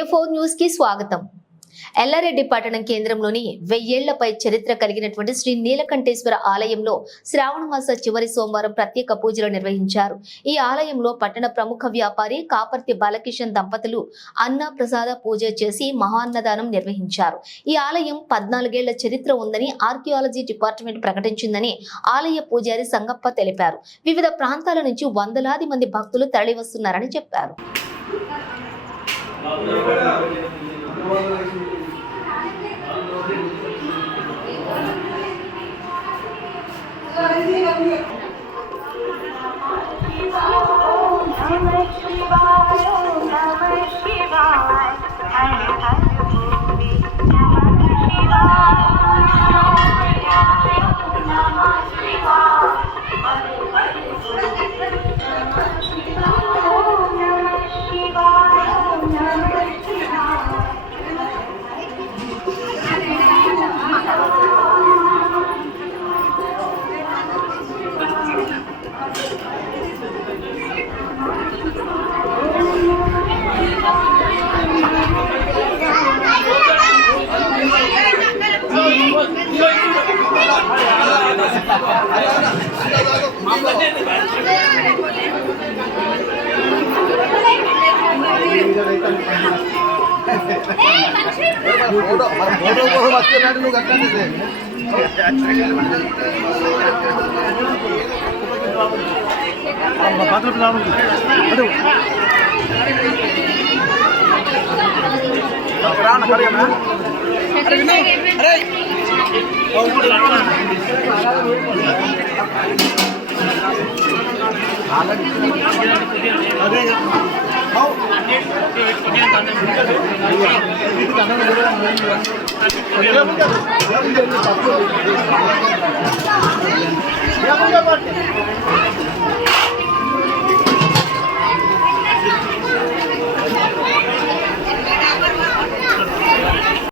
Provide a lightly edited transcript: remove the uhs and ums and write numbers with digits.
రియో4 news కి స్వాగతం. ఎల్లారెడ్డి పట్టణం కేంద్రంలోని 1000 ఏళ్లపై చరిత్ర కలిగినటువంటి శ్రీ నీలకంఠేశ్వర ఆలయంలో శ్రావణ మాస చివరి సోమవారం ప్రత్యేక పూజలు నిర్వహించారు. ఈ ఆలయంలో పట్టణ ప్రముఖ వ్యాపారి కాపర్తి బాలకిషన్ దంపతులు అన్న ప్రసాద పూజ చేసి మహాన్నదానం నిర్వహించారు. ఈ ఆలయం 14 ఏళ్ల చరిత్ర ఉందని ఆర్కియాలజీ డిపార్ట్మెంట్ ప్రకటించిందని ఆలయ పూజారి సంగప్ప తెలిపారు. వివిధ ప్రాంతాల నుంచి వందలాది మంది భక్తులు తరలివస్తున్నారని చెప్పారు.